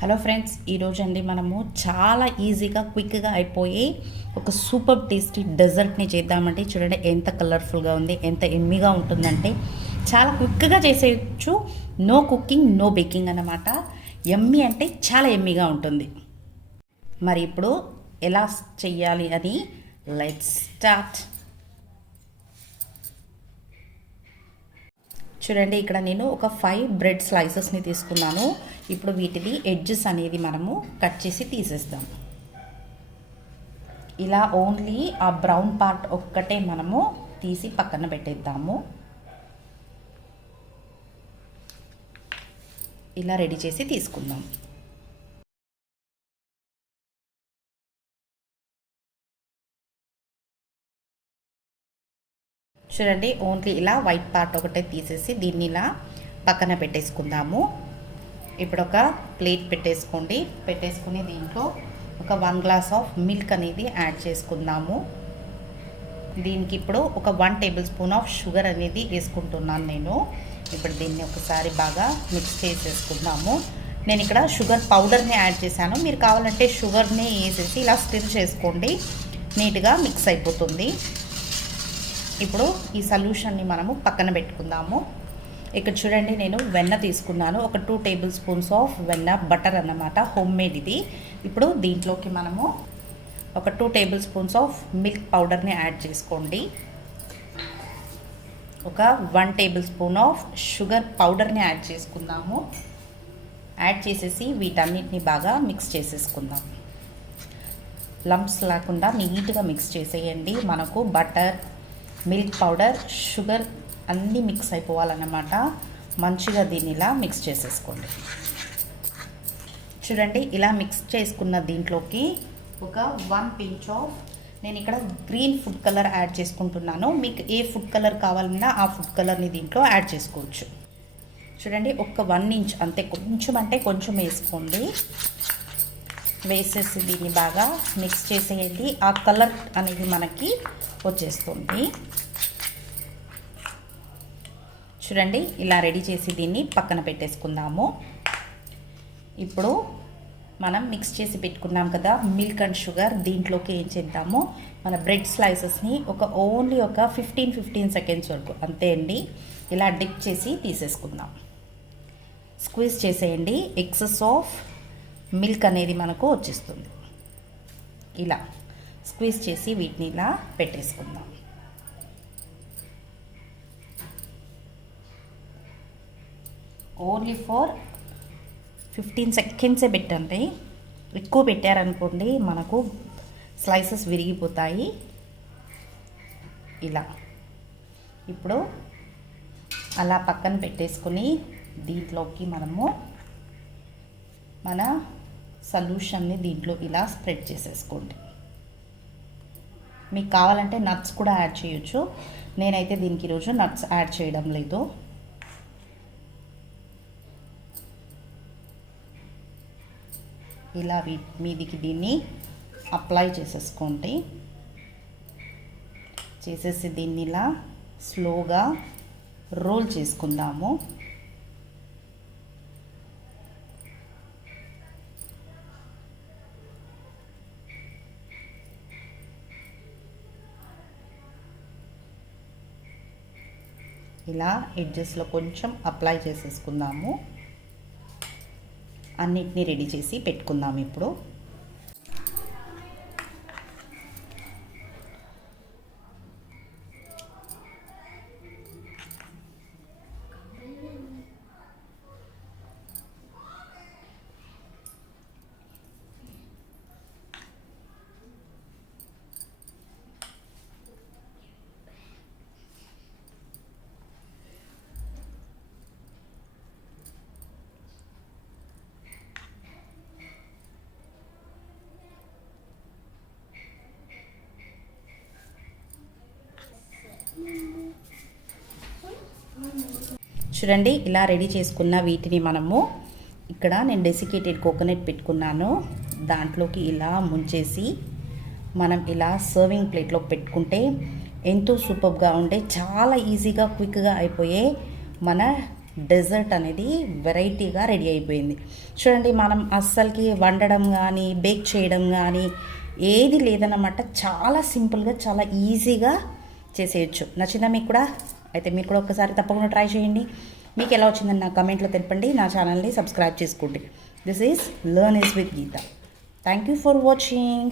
Hello friends, ఈరోజు అండి మనము చాలా ఈజీగా క్విక్గా అయిపోయి ఒక సూపర్ టేస్టీ డెజర్ట్ని చేద్దామంటే చూడండి ఎంత కలర్ఫుల్గా ఉంది, ఎంత ఎమ్మీగా ఉంటుందంటే చాలా క్విక్గా చేసేయచ్చు. నో కుకింగ్ నో బేకింగ్ అన్నమాట. ఎమ్మీ అంటే చాలా ఎమ్మీగా ఉంటుంది. మరి ఇప్పుడు ఎలా చెయ్యాలి అని లెట్స్ స్టార్ట్. చూడండి, ఇక్కడ నేను ఒక 5 బ్రెడ్ స్లైసెస్ని తీసుకున్నాను. ఇప్పుడు వీటిని ఎడ్జెస్ అనేది మనము కట్ చేసి తీసేస్తాం. ఇలా ఓన్లీ ఆ బ్రౌన్ పార్ట్ ఒక్కటే మనము తీసి పక్కన పెట్టేద్దాము. ఇలా రెడీ చేసి తీసుకుందాం. చూడండి, ఓన్లీ ఇలా వైట్ పార్ట్ ఒకటే తీసేసి దీన్ని ఇలా పక్కన పెట్టేసుకుందాము. ఇప్పుడు ఒక ప్లేట్ పెట్టేసుకుని దీంట్లో ఒక 1 గ్లాస్ ఆఫ్ మిల్క్ అనేది యాడ్ చేసుకుందాము. దీనికి ఇప్పుడు ఒక 1 టేబుల్ స్పూన్ ఆఫ్ షుగర్ అనేది వేసుకుంటున్నాను నేను. ఇప్పుడు దీన్ని ఒకసారి బాగా మిక్స్ చేసేసుకుందాము. నేను ఇక్కడ షుగర్ పౌడర్ని యాడ్ చేశాను. మీరు కావాలంటే షుగర్ని వేసేసి ఇలా స్టిర్ చేసుకోండి, నీట్గా మిక్స్ అయిపోతుంది. ఇప్పుడు ఈ సొల్యూషన్ని మనము పక్కన పెట్టుకుందాము. ఇక్కడ చూడండి, నేను వెన్న తీసుకున్నాను. ఒక 2 టేబుల్ స్పూన్స్ ఆఫ్ వెన్న, బటర్ అన్నమాట, హోమ్ మేడ్ ఇది. ఇప్పుడు దీంట్లోకి మనము ఒక 2 టేబుల్ స్పూన్స్ ఆఫ్ మిల్క్ పౌడర్ని యాడ్ చేసుకోండి. ఒక 1 టేబుల్ స్పూన్ ఆఫ్ షుగర్ పౌడర్ని యాడ్ చేసుకుందాము. యాడ్ చేసేసి వీటన్నిటిని బాగా మిక్స్ చేసేసుకుందాం. లంప్స్ లేకుండా నీట్గా మిక్స్ చేసేయండి. మనకు బటర్, మిల్క్ పౌడర్, షుగర్ అన్నీ మిక్స్ అయిపోవాలన్నమాట. మంచిగా దీన్ని ఇలా మిక్స్ చేసేసుకోండి. చూడండి, ఇలా మిక్స్ చేసుకున్న దీంట్లోకి ఒక 1 పించ్ ఆఫ్ నేను ఇక్కడ గ్రీన్ ఫుడ్ కలర్ యాడ్ చేసుకుంటున్నాను. మీకు ఏ ఫుడ్ కలర్ కావాలన్నా ఆ ఫుడ్ కలర్ని దీంట్లో యాడ్ చేసుకోవచ్చు. చూడండి, ఒక 1 ఇంచ్ అంతే, కొంచెం అంటే కొంచెం వేసుకోండి. వేసేసి దీన్ని బాగా మిక్స్ చేసేయండి. ఆ కలర్ అనేది మనకి వచ్చేస్తుంది. చూడండి, ఇలా రెడీ చేసి దీన్ని పక్కన పెట్టేసుకుందాము. ఇప్పుడు మనం మిక్స్ చేసి పెట్టుకున్నాం కదా మిల్క్ అండ్ షుగర్, దీంట్లోకి ఏం చేద్దాము, మన బ్రెడ్ స్లైసెస్ని ఓన్లీ ఒక 15 సెకండ్స్ వరకు అంతే అండి ఇలా డిప్ చేసి తీసేసుకుందాం. స్క్వీజ్ చేసేయండి, ఎక్సెస్ ఆఫ్ మిల్క్ అనేది మనకు వచ్చేస్తుంది. ఇలా స్క్వీజ్ చేసి వీటిని ఇలా పెట్టేసుకుందాం. ఓన్లీ ఫర్ 15 సెకండ్సే పెట్టండి. ఎక్కువ పెట్టారనుకోండి మనకు స్లైసెస్ విరిగిపోతాయి. ఇలా ఇప్పుడు అలా పక్కన పెట్టేసుకొని దీంట్లోకి మనము మన సొల్యూషన్ని దీంట్లో ఇలా స్ప్రెడ్ చేసేసుకోండి. మీకు కావాలంటే నట్స్ కూడా యాడ్ చేయొచ్చు. నేనైతే దీనికి ఈరోజు నట్స్ యాడ్ చేయడం లేదు. ఇలా మీదికి దీన్ని అప్లై చేసేసుకోండి. చేసేసి దీన్ని ఇలా స్లోగా రోల్ చేసుకుందాము. ఇలా ఎడ్జెస్లో కొంచెం అప్లై చేసేసుకుందాము. అన్నిటినీ రెడీ చేసి పెట్టుకుందాం. ఇప్పుడు చూడండి, ఇలా రెడీ చేసుకున్న వీటిని మనము ఇక్కడ నేను డెసికేటెడ్ కోకోనట్ పెట్టుకున్నాను, దాంట్లోకి ఇలా ముంచేసి మనం ఇలా సర్వింగ్ ప్లేట్లో పెట్టుకుంటే ఎంతో సూపర్గా ఉండే చాలా ఈజీగా క్విక్గా అయిపోయే మన డెజర్ట్ అనేది వెరైటీగా రెడీ అయిపోయింది. చూడండి, మనం అస్సలకి వండడం కానీ బేక్ చేయడం కానీ ఏది లేదన్నమాట. చాలా సింపుల్గా చాలా ఈజీగా చేసేయచ్చు. నచ్చిందా మీకు కూడా? అయితే మీరు కూడా ఒక్కసారి తప్పకుండా ట్రై చేయండి. మీకు ఎలా వచ్చిందని నా కమెంట్లో తెలపండి. నా ఛానల్ని సబ్స్క్రైబ్ చేసుకోండి. This is learn ease with Geetha. Thank you for watching.